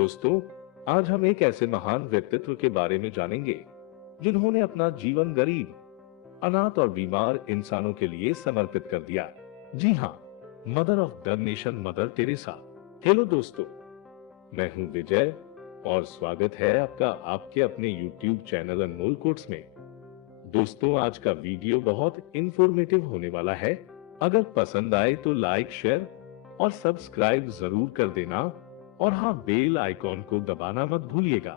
दोस्तों, आज हम एक ऐसे महान व्यक्तित्व के बारे में जानेंगे जिन्होंने अपना जीवन गरीब, अनाथ और बीमार इंसानों के लिए समर्पित कर दिया। जी हाँ, mother of the nation mother Teresa. Hello दोस्तों, मैं हूं विजय और स्वागत है आपका आपके अपने YouTube चैनल अनमोल कोट्स में। दोस्तों, आज का वीडियो बहुत इंफॉर्मेटिव होने वाला है। अगर पसंद आए तो लाइक, शेयर और सब्सक्राइब जरूर कर देना और हाँ, बेल आइकॉन को दबाना मत भूलिएगा।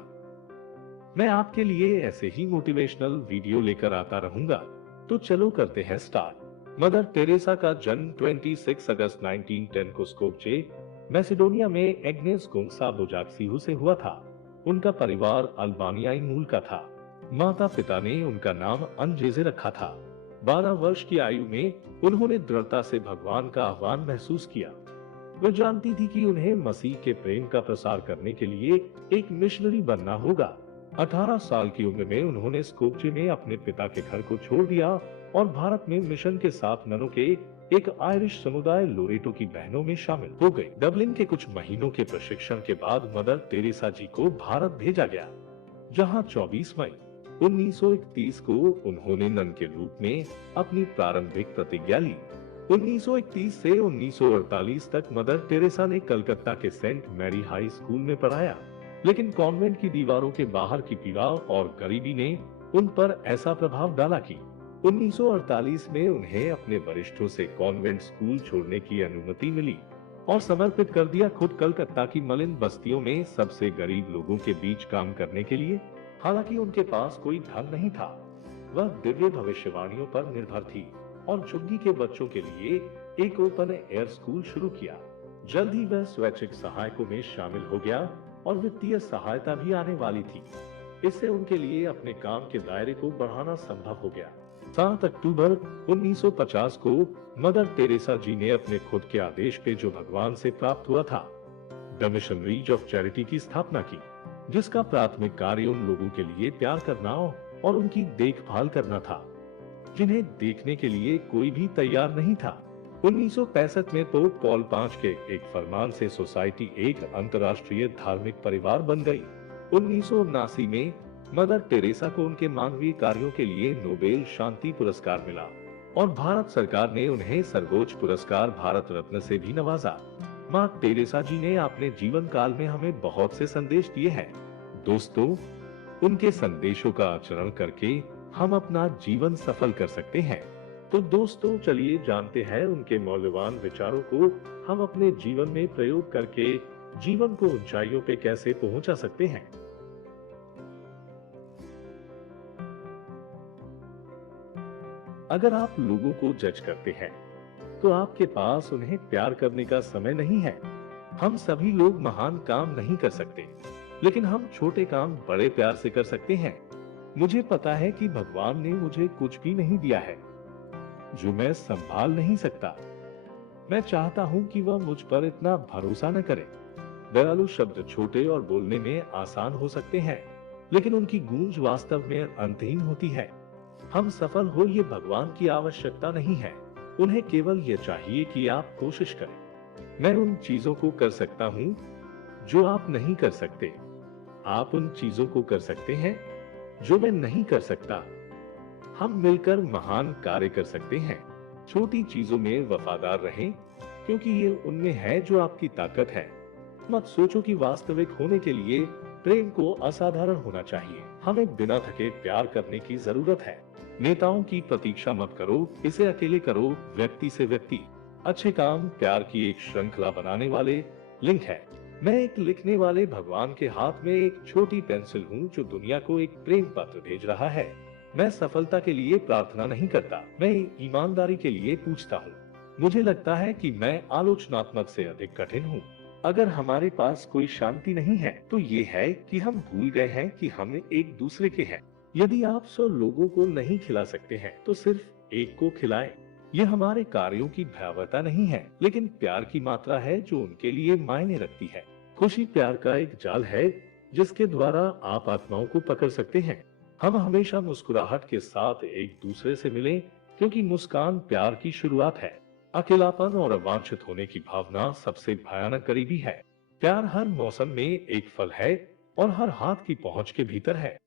मैं आपके लिए ऐसे ही मोटिवेशनल वीडियो लेकर आता रहूंगा। तो चलो करते हैं स्टार्ट। मदर टेरेसा का जन्म 26 अगस्त 1910 को स्कोप्जे, मैसेडोनिया में एग्नेस गोंसाल्वो से हुआ था। उनका परिवार अल्बानियाई मूल का था। माता पिता ने उनका नाम अनजेजे रखा था। 12 वर्ष की आयु में उन्होंने दृढ़ता से भगवान का आह्वान महसूस किया। वह जानती थी कि उन्हें मसीह के प्रेम का प्रसार करने के लिए एक मिशनरी बनना होगा। 18 साल की उम्र में उन्होंने स्कोप्जे में अपने पिता के घर को छोड़ दिया और भारत में मिशन के साथ ननों के एक आयरिश समुदाय लोरेटो की बहनों में शामिल हो गए। डबलिन के कुछ महीनों के प्रशिक्षण के बाद मदर टेरेसा जी को भारत भेजा गया, जहां 24 मई 1931 को उन्होंने नन के रूप में अपनी प्रारंभिक प्रतिज्ञा ली। 1931 से 1948 तक मदर टेरेसा ने कलकत्ता के सेंट मैरी हाई स्कूल में पढ़ाया, लेकिन कॉन्वेंट की दीवारों के बाहर की पीड़ा और गरीबी ने उन पर ऐसा प्रभाव डाला कि 1948 में उन्हें अपने वरिष्ठों से कॉन्वेंट स्कूल छोड़ने की अनुमति मिली और समर्पित कर दिया खुद कलकत्ता की मलिन बस्तियों में सबसे गरीब लोगों के बीच काम करने के लिए। हालांकि उनके पास कोई धन नहीं था, वह दिव्य भविष्यवाणियों पर निर्भर थी और झुग्गी के बच्चों के लिए एक ओपन एयर स्कूल शुरू किया। जल्द ही वह स्वैच्छिक सहायकों में शामिल हो गया और वित्तीय सहायता भी आने वाली थी। इससे उनके लिए अपने काम के दायरे को बढ़ाना संभव हो गया। 7 अक्टूबर 1950 को मदर टेरेसा जी ने अपने खुद के आदेश पे जो भगवान से प्राप्त हुआ था, द मिशनरीज ऑफ चैरिटी की स्थापना की, जिसका प्राथमिक कार्य उन लोगों के लिए प्यार करना और उनकी देखभाल करना था जिन्हें देखने के लिए कोई भी तैयार नहीं था। 1965 में पोप पॉल पांच के एक फरमान से सोसाइटी एक अंतर्राष्ट्रीय धार्मिक परिवार बन गई। 1979 में मदर टेरेसा को उनके मानवीय कार्यों के लिए नोबेल शांति पुरस्कार मिला और भारत सरकार ने उन्हें सर्वोच्च पुरस्कार भारत रत्न से भी नवाजा। मां टेरेसा जी ने अपने जीवन काल में हमें बहुत से संदेश दिए हैं। दोस्तों, उनके संदेशों का आचरण करके हम अपना जीवन सफल कर सकते हैं। तो दोस्तों, चलिए जानते हैं उनके मौल्यवान विचारों को हम अपने जीवन में प्रयोग करके जीवन को ऊंचाइयों पे कैसे पहुंचा सकते हैं। अगर आप लोगों को जज करते हैं तो आपके पास उन्हें प्यार करने का समय नहीं है। हम सभी लोग महान काम नहीं कर सकते, लेकिन हम छोटे काम बड़े प्यार से कर सकते हैं। मुझे पता है कि भगवान ने मुझे कुछ भी नहीं दिया है जो मैं संभाल नहीं सकता। मैं चाहता हूँ कि वह मुझ पर इतना भरोसा न करे। दयालु शब्द छोटे और बोलने में आसान हो सकते हैं, लेकिन उनकी गूंज वास्तव में अंतहीन होती है। हम सफल हो ये भगवान की आवश्यकता नहीं है, उन्हें केवल ये चाहिए कि आप कोशिश करें। मैं उन चीजों को कर सकता हूँ जो आप नहीं कर सकते। आप उन चीजों को कर सकते हैं जो मैं नहीं कर सकता। हम मिलकर महान कार्य कर सकते हैं। छोटी चीजों में वफादार रहें, क्योंकि ये उनमें है जो आपकी ताकत है। मत सोचो कि वास्तविक होने के लिए प्रेम को असाधारण होना चाहिए। हमें बिना थके प्यार करने की जरूरत है। नेताओं की प्रतीक्षा मत करो, इसे अकेले करो, व्यक्ति से व्यक्ति। अच्छे काम प्यार की एक श्रृंखला बनाने वाले लिंक है। मैं एक लिखने वाले भगवान के हाथ में एक छोटी पेंसिल हूँ जो दुनिया को एक प्रेम पत्र भेज रहा है। मैं सफलता के लिए प्रार्थना नहीं करता, मैं ईमानदारी के लिए पूछता हूँ। मुझे लगता है कि मैं आलोचनात्मक से अधिक कठिन हूँ। अगर हमारे पास कोई शांति नहीं है तो ये है कि हम भूल गए हैं कि हम एक दूसरे के हैं। यदि आप 100 लोगों को नहीं खिला सकते हैं तो सिर्फ एक को खिलाएं। यह हमारे कार्यों की भयावहता नहीं है, लेकिन प्यार की मात्रा है जो उनके लिए मायने रखती है। खुशी प्यार का एक जाल है जिसके द्वारा आप आत्माओं को पकड़ सकते हैं। हम हमेशा मुस्कुराहट के साथ एक दूसरे से मिलें, क्योंकि मुस्कान प्यार की शुरुआत है। अकेलापन और अवांछित होने की भावना सबसे भयानक करीबी है। प्यार हर मौसम में एक फल है और हर हाथ की पहुंच के भीतर है।